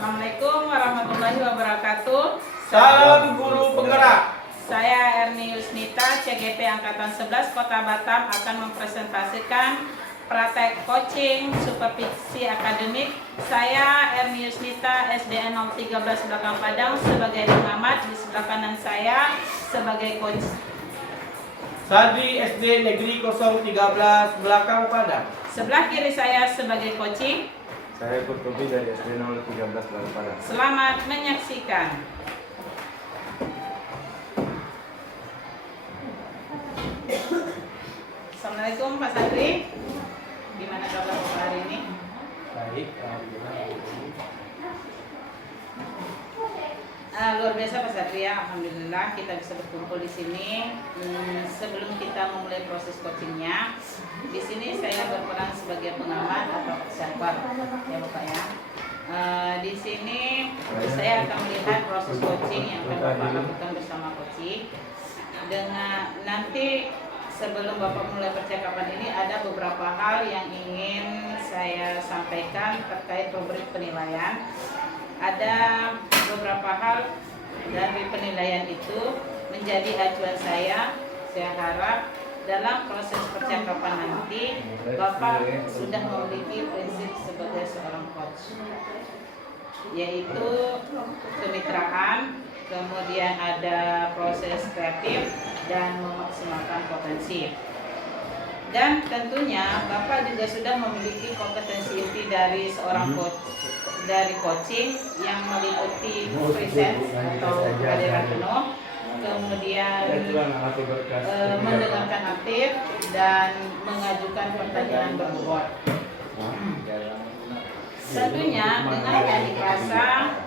Assalamualaikum warahmatullahi wabarakatuh. Salam guru penggerak. Saya Erni Yusnita, CGP Angkatan 11 Kota Batam akan mempresentasikan praktek coaching supervisi akademik. Saya Erni Yusnita, SDN 013 Belakang Padang sebagai pengamat, di sebelah kanan saya sebagai coach. Sadi SD Negeri 013 Belakang Padang. Sebelah kiri saya sebagai coaching. Saya Kurtubi dari SD 013 Belakang Padang. Selamat menyaksikan. Assalamualaikum Pak Sadri. Gimana kabar Bapak hari ini? Baik, alhamdulillah. Luar biasa Pak Sadri ya, alhamdulillah kita bisa berkumpul di sini. Sebelum kita memulai proses coachingnya, di sini saya berperan sebagai pengamat atau observer ya Bapak ya. Di sini saya akan melihat proses coaching yang akan Bapak lakukan bersama coaching. Dengan nanti sebelum Bapak mulai percakapan ini ada beberapa hal yang ingin saya sampaikan terkait rubrik penilaian. Ada beberapa hal dari penilaian itu menjadi acuan saya. Saya harap dalam proses percakapan nanti Bapak sudah memiliki prinsip sebagai seorang coach, yaitu kemitraan, kemudian ada proses kreatif dan memaksimalkan potensi. Dan tentunya Bapak juga sudah memiliki kompetensi inti dari seorang coach, dari coaching yang meliputi present atau kehadiran penuh, kemudian mendengarkan aktif dan mengajukan pertanyaan berbobot. Tentunya dengan adik rasa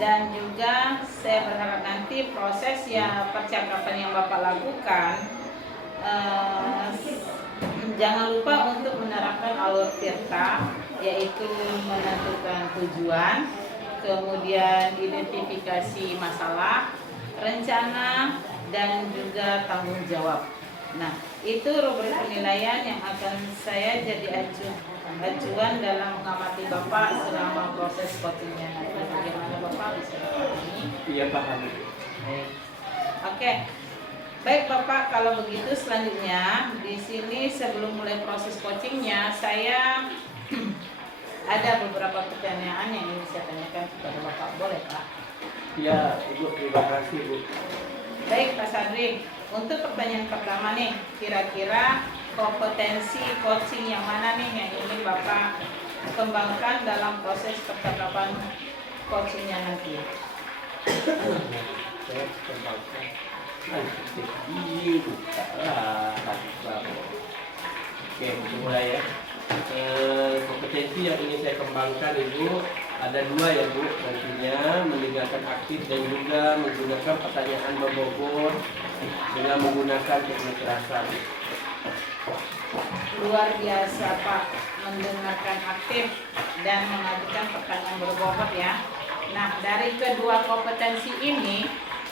dan juga saya berharap nanti proses yang percakapan yang Bapak lakukan jangan lupa untuk menerapkan alur tirta, yaitu menentukan tujuan, kemudian identifikasi masalah, rencana, dan juga tanggung jawab. Nah, itu rubrik penilaian yang akan saya jadi acuan dalam mengamati Bapak selama proses coachingnya. Nah, bagaimana Bapak bisa ini? Iya paham. Oke. Baik Bapak, kalau begitu selanjutnya di sini sebelum mulai proses coachingnya saya ada beberapa pertanyaan yang ingin saya tanyakan kepada Bapak. Boleh Pak? Iya Ibu, terima kasih Bu. Baik Pak Sadri, untuk pertanyaan pertama nih, kira-kira kompetensi coaching yang mana nih yang ingin Bapak kembangkan dalam proses percakapan coachingnya nanti? Saya kembangkan. Oke, mulai ya. Kompetensi yang ingin saya kembangkan Ibu ada dua ya Bu, nantinya mendengarkan aktif dan juga menggunakan pertanyaan berbobot dengan menggunakan teknik rasa. Luar biasa Pak, mendengarkan aktif dan mengajukan pertanyaan berbobot ya. Nah, dari kedua kompetensi ini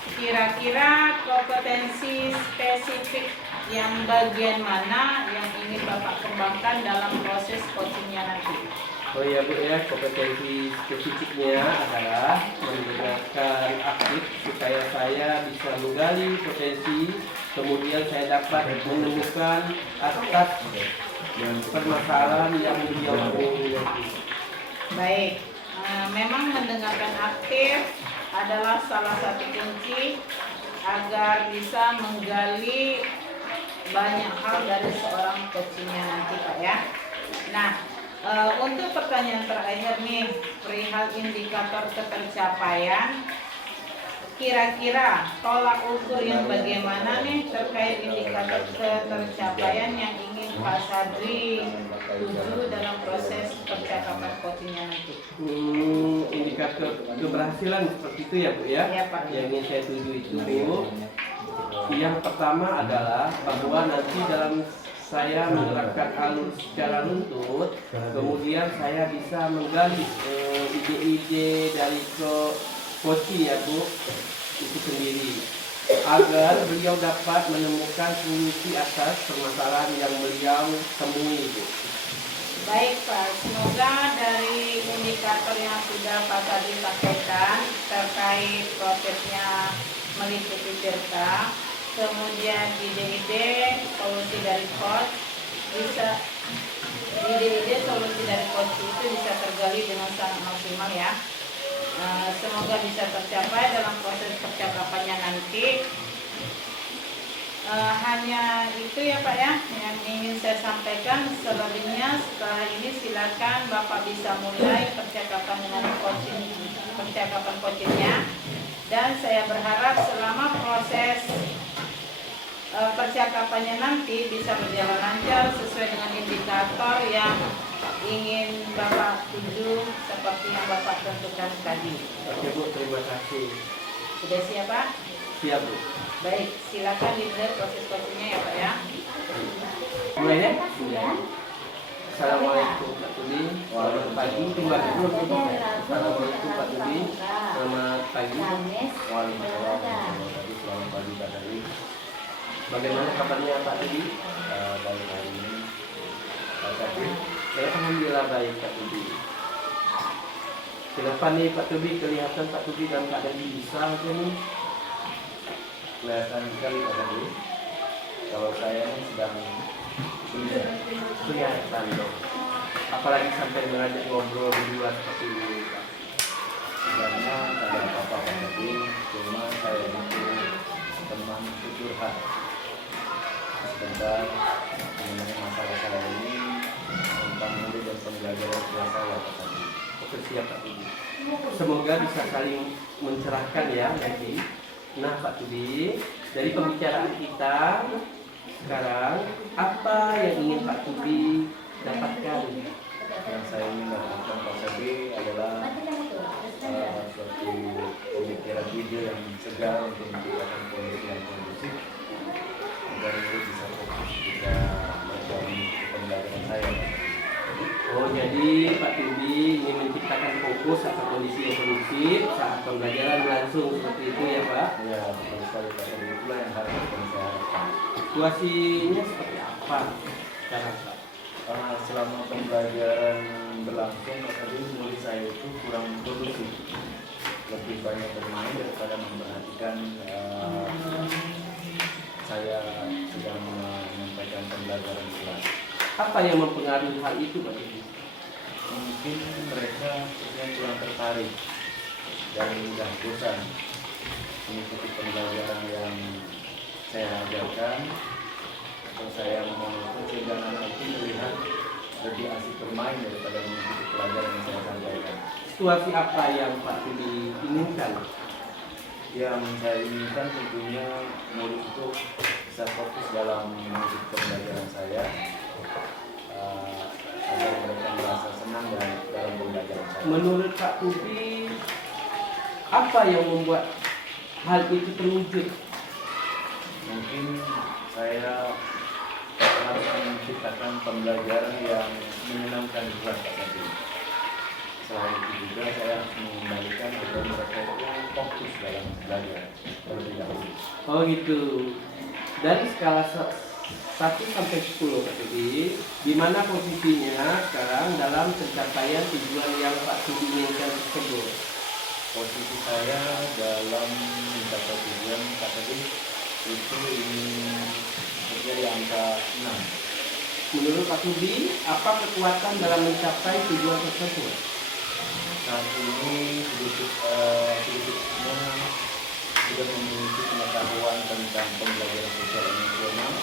kira-kira kompetensi spesifik yang bagian mana yang ingin Bapak kembangkan dalam proses coachingnya nanti? Oh iya Bu ya, kompetensi spesifiknya adalah mendengarkan aktif supaya saya bisa menggali potensi, kemudian saya dapat menemukan atas permasalahan yang beliau miliki. Baik, memang mendengarkan aktif adalah salah satu kunci agar bisa menggali banyak hal dari seorang coachingnya nanti Pak ya. Nah, untuk pertanyaan terakhir nih, perihal indikator ketercapaian, kira-kira tolak ukur yang bagaimana nih terkait indikator ketercapaian yang ingin Pak Sadri tuju dalam proses percakapan coachingnya nanti? Indikator keberhasilan seperti itu ya Bu ya? Iya Pak. Yang ingin saya tuju itu Bu, yang pertama adalah bahwa nanti dalam saya menerapkan alur secara runtut, kemudian saya bisa menggali ide-ide dari coaching ya Bu itu sendiri, agar beliau dapat menemukan solusi atas permasalahan yang beliau temui Bu. Baik Pak, semoga dari indikator yang sudah Pak tadi sampaikan terkait prosesnya meliputi tirta, kemudian ide-ide solusi dari coach bisa ide-ide solusi dari coach itu bisa tergali dengan sangat maksimal ya. Semoga bisa tercapai dalam proses percakapannya nanti. Hanya itu ya Pak ya yang ingin saya sampaikan. Selebihnya setelah ini silakan Bapak bisa mulai percakapan dengan coachingnya, dan saya berharap selama proses percakapannya nanti bisa berjalan lancar sesuai dengan indikator yang ingin Bapak tuju seperti yang Bapak tentukan tadi. Oke Bu, terima kasih. Sudah siap Pak? Siap Bu. Baik, silakan dimulai proses coachingnya ya Pak ya. Mulai ya? Assalamualaikum Pak Tudi. Selamat pagi. Tunggu dulu. Assalamualaikum Pak Tudi. Selamat pagi. Waalaikumsalam. Selamat pagi Pak Dari. Bagaimana kabarnya Pak Tudi? Baik hari ini. Tapi Saya alhamdulillah baik Pak Tudi. Kenapa nih Pak Tudi kelihatan Pak Tudi dalam keadaan bisa aja nih? kelihatan sekali Pak Dari. Kalau saya ini sedang Kelihatan dong. Apalagi sampai mengajak ngobrol di luar seperti ini Pak. sebenarnya tak ada apa-apa Pak Dari. Cuma saya itu teman curhat sebentar mengenai masalah saya ini tentang murid dan pembelajaran kelas saya Pak Dari. Oke siap Pak Tudi. Semoga bisa saling mencerahkan ya nanti. Nah Pak Tudi, dari pembicaraan kita sekarang, apa yang ingin Pak Tudi dapatkan? Yang saya ingin dapatkan Pak Sabi adalah suatu pemikiran ide yang segar untuk menciptakan kondisi yang kondusif agar itu bisa fokus ketika menjalani pembelajaran saya. Oh jadi Pak Tudi ingin menciptakan fokus atau kondisi yang kondusif saat pembelajaran berlangsung seperti itu ya Pak? Ya, betul sekali Pak Sabi. Itulah yang harus saya harapkan. Situasinya seperti apa sekarang Pak? Karena selama pembelajaran berlangsung Pak Sabi, murid saya itu kurang produktif, lebih banyak bermain daripada memperhatikan saya sedang menyampaikan pembelajaran kelas. Apa yang mempengaruhi hal itu Pak Tudi? Mungkin mereka sebenarnya kurang tertarik dan mudah bosan mengikuti pembelajaran yang saya ajarkan atau saya mau sehingga anak itu terlihat lebih asik bermain daripada mengikuti pelajaran yang saya sampaikan. Situasi apa yang Pak Tudi inginkan? Yang saya inginkan tentunya murid itu bisa fokus dalam mengikuti pembelajaran saya agar mereka merasa senang dalam pembelajaran saya. Menurut Pak Tudi, apa yang membuat hal itu terwujud? Mungkin saya harus menciptakan pembelajaran yang menyenangkan juga Pak Tadi. Selain itu juga saya harus mengembalikan agar mereka itu fokus dalam belajar terlebih dahulu. Oh gitu. Dari skala 1 sampai 10 Pak Tudi, di mana posisinya sekarang dalam pencapaian tujuan yang Pak Tudi inginkan tersebut? Posisi saya dalam mencapai tujuan Pak Tadi itu ingin bekerja di angka 6. Menurut Pak Tudi, apa kekuatan dalam mencapai tujuan tersebut? Saat ini sedikitnya sudah memiliki pengetahuan tentang pembelajaran sosial emosional.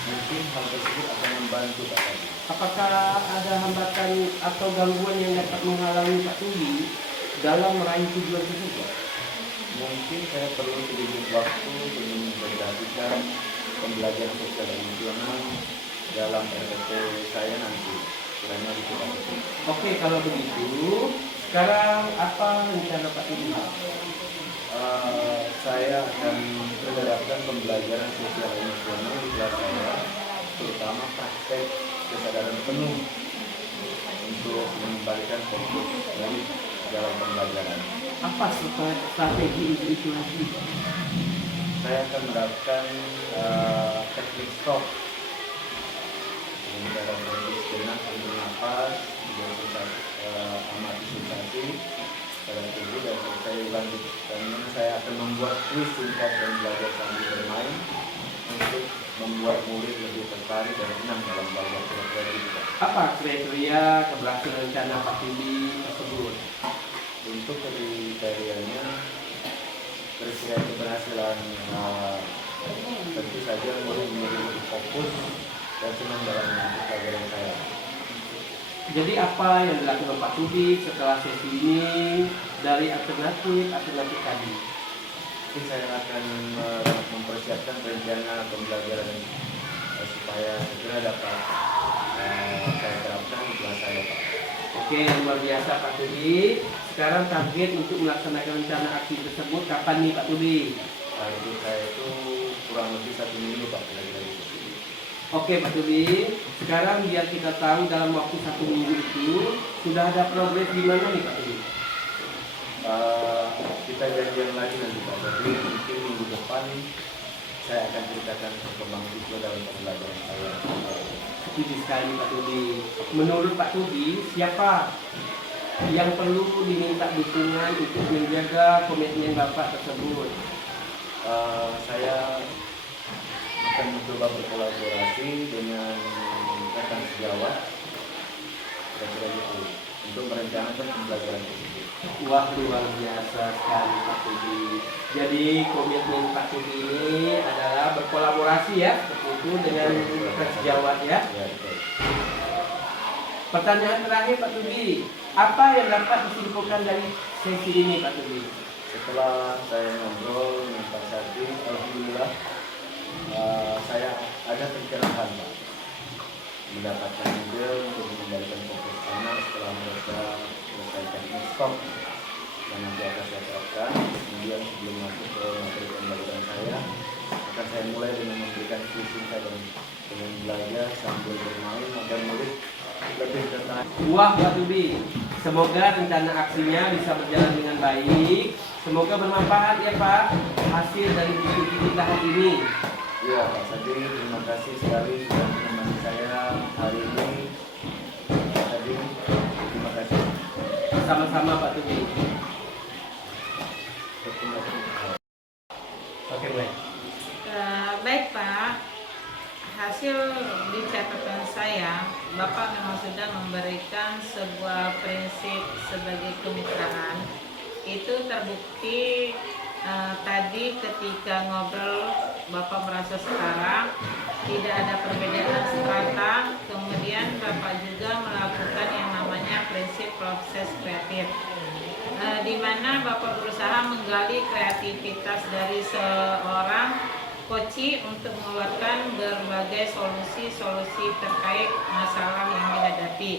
Mungkin hal tersebut akan membantu Pak Tadi. Apakah ada hambatan atau gangguan yang dapat menghalangi Pak Tudi dalam meraih tujuan tersebut? Mungkin saya perlu sedikit waktu untuk memperhatikan pembelajaran sosial emosional dalam RPT saya nanti. Kiranya di kita. Oke, kalau begitu, sekarang apa rencana Pak Tudi? Saya akan menerapkan pembelajaran sosial emosional di kelas saya, terutama praktek kesadaran penuh untuk mengembalikan fokus dari dalam pembelajaran. Apa strategi itu lagi? Saya akan menerapkan teknik stop. cara berhenti sejenak, ambil nafas, juga amati sensasi pada tubuh, dan selesai lanjutkannya saya akan membuat kuis singkat dan belajar sambil bermain untuk membuat murid lebih tertarik dan senang dalam belajar kira-kira itu. Apa kriteria keberhasilan rencana Pak Tudi tersebut? Untuk kriterianya, kriteria keberhasilan tentu saja murid lebih fokus dan senang dalam mengikuti pelajaran saya. Jadi apa yang dilakukan Pak Tudi setelah sesi ini dari alternatif tadi? Mungkin saya akan mempersiapkan rencana pembelajaran supaya segera dapat saya terapkan di kelas saya, Pak. Oke, luar biasa Pak Tudi. Sekarang target untuk melaksanakan rencana aksi tersebut kapan nih Pak Tudi? Target saya itu kurang lebih 1 minggu, Pak, kira-kira itu. Oke Pak Tudi, sekarang biar kita tahu dalam waktu 1 minggu itu sudah ada progres di mana nih Pak Tudi? Kita janjian lagi nanti, Pak. Jadi mungkin minggu depan saya akan ceritakan perkembangan siswa dalam pembelajaran saya. Setuju sekali Pak Tudi. Menurut Pak Tudi, siapa yang perlu diminta dukungan untuk menjaga komitmen Bapak tersebut? Saya akan mencoba berkolaborasi dengan rekan sejawat, kira-kira gitu, untuk merencanakan pembelajaran tersebut. Wah, luar biasa sekali Pak Tudi. Jadi komitmen Pak Tudi ini adalah berkolaborasi ya, seperti itu dengan rekan sejawat ya. Ya, betul. Pertanyaan terakhir Pak Tudi, apa yang dapat disimpulkan dari sesi ini Pak Tudi? Setelah saya ngobrol dengan Pak Sardi, alhamdulillah saya ada pencerahan, Pak, mendapatkan ide untuk mengembalikan fokus anak setelah mereka selesaikan stop yang nanti akan saya terapkan. Kemudian sebelum masuk ke materi pembelajaran saya, akan saya mulai dengan memberikan singkat dan dengan belajar sambil bermain agar murid lebih tertarik. Wah Pak Tudi, semoga rencana aksinya bisa berjalan dengan baik. Semoga bermanfaat ya Pak hasil dari diskusi kita hari ini. Ya Pak Sadi, terima kasih sekali sudah menemani saya hari ini. Pak Sadi, terima kasih. Sama-sama Pak Tudi. Oke baik. Baik Pak, hasil di catatan saya, Bapak memang sudah memberikan sebuah prinsip sebagai kemitraan. Itu terbukti tadi ketika ngobrol, Bapak merasa setara, tidak ada perbedaan strata. Kemudian Bapak juga melakukan yang namanya prinsip proses kreatif, di mana Bapak berusaha menggali kreativitas dari seorang koci untuk mengeluarkan berbagai solusi-solusi terkait masalah yang dihadapi.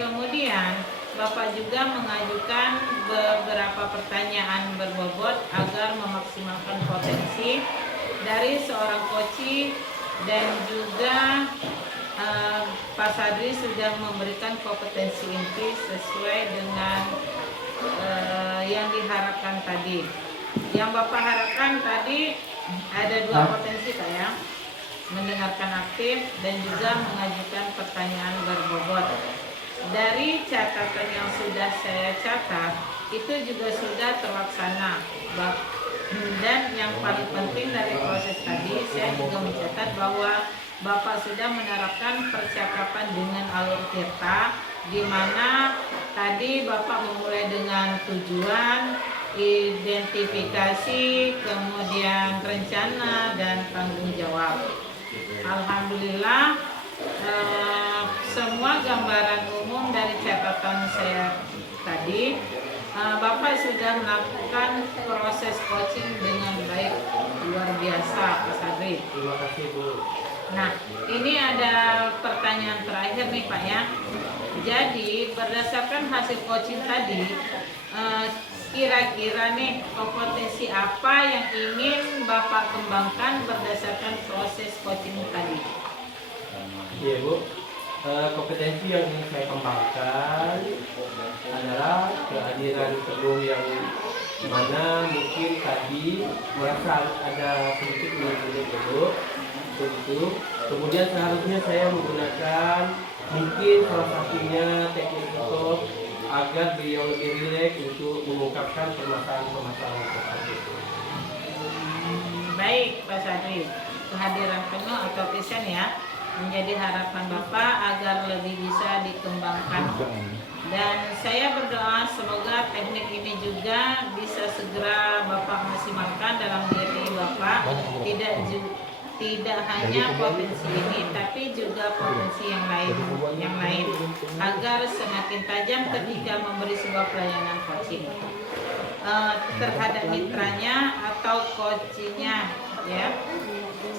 Kemudian Bapak juga mengajukan beberapa pertanyaan berbobot agar memaksimalkan potensi dari seorang koci, dan juga Pak Sadri sudah memberikan kompetensi inti sesuai dengan yang diharapkan tadi. Yang Bapak harapkan tadi ada 2 potensi Pak ya, mendengarkan aktif dan juga mengajukan pertanyaan berbobot. Dari catatan yang sudah saya catat, itu juga sudah terlaksana. Dan yang paling penting dari proses tadi, saya juga mencatat bahwa Bapak sudah menerapkan percakapan dengan alur tirta, di mana tadi Bapak memulai dengan tujuan, identifikasi, kemudian rencana, dan tanggung jawab. Alhamdulillah, semua gambaran umum dari catatan saya tadi, Bapak sudah melakukan proses coaching dengan baik, luar biasa Pak Sadri. Terima kasih Bu. Nah, ini ada pertanyaan terakhir nih Pak ya. Jadi berdasarkan hasil coaching tadi, kira-kira nih kompetensi apa yang ingin Bapak kembangkan berdasarkan proses coaching tadi? Iya Bu, kompetensi yang ingin saya kembangkan adalah kehadiran teguh yang mana mungkin tadi merasa ada sedikit menurut dulu. seperti itu. Kemudian seharusnya saya menggunakan mungkin salah satunya teknik foto agar beliau lebih rileks untuk mengungkapkan permasalahan tersebut. Baik Pak Sadri, kehadiran penuh atau present ya menjadi harapan Bapak agar lebih bisa dikembangkan. Dan saya berdoa semoga teknik ini juga bisa segera Bapak maksimalkan dalam diri Bapak, tidak hanya provinsi ini tapi juga provinsi yang lain agar semakin tajam ketika memberi sebuah pelayanan coaching terhadap mitranya atau coachingnya ya.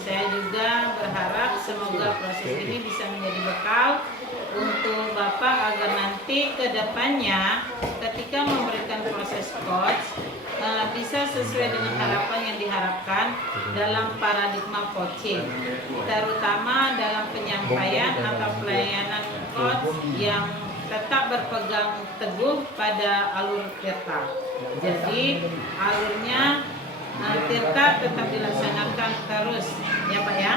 Saya juga berharap semoga proses ini bisa menjadi bekal untuk Bapak agar nanti ke depannya ketika memberikan proses coach bisa sesuai dengan harapan yang diharapkan dalam paradigma coaching, terutama dalam penyampaian atau pelayanan coach yang tetap berpegang teguh pada alur Tirta. Jadi alurnya Tirta tetap dilaksanakan terus ya Pak ya.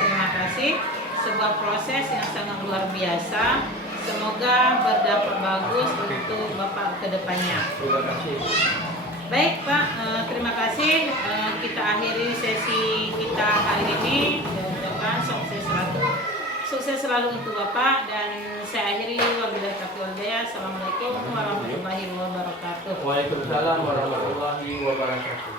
Terima kasih, sebuah proses yang sangat luar biasa. Semoga berdampak bagus untuk Bapak ke depannya. Terima kasih. Baik Pak, terima kasih. Kita akhiri sesi kita hari ini dan doakan sukses selalu untuk Bapak, dan saya akhiri wabillahi taufiq wal hidayah. Assalamualaikum warahmatullahi wabarakatuh. Waalaikumsalam warahmatullahi wabarakatuh.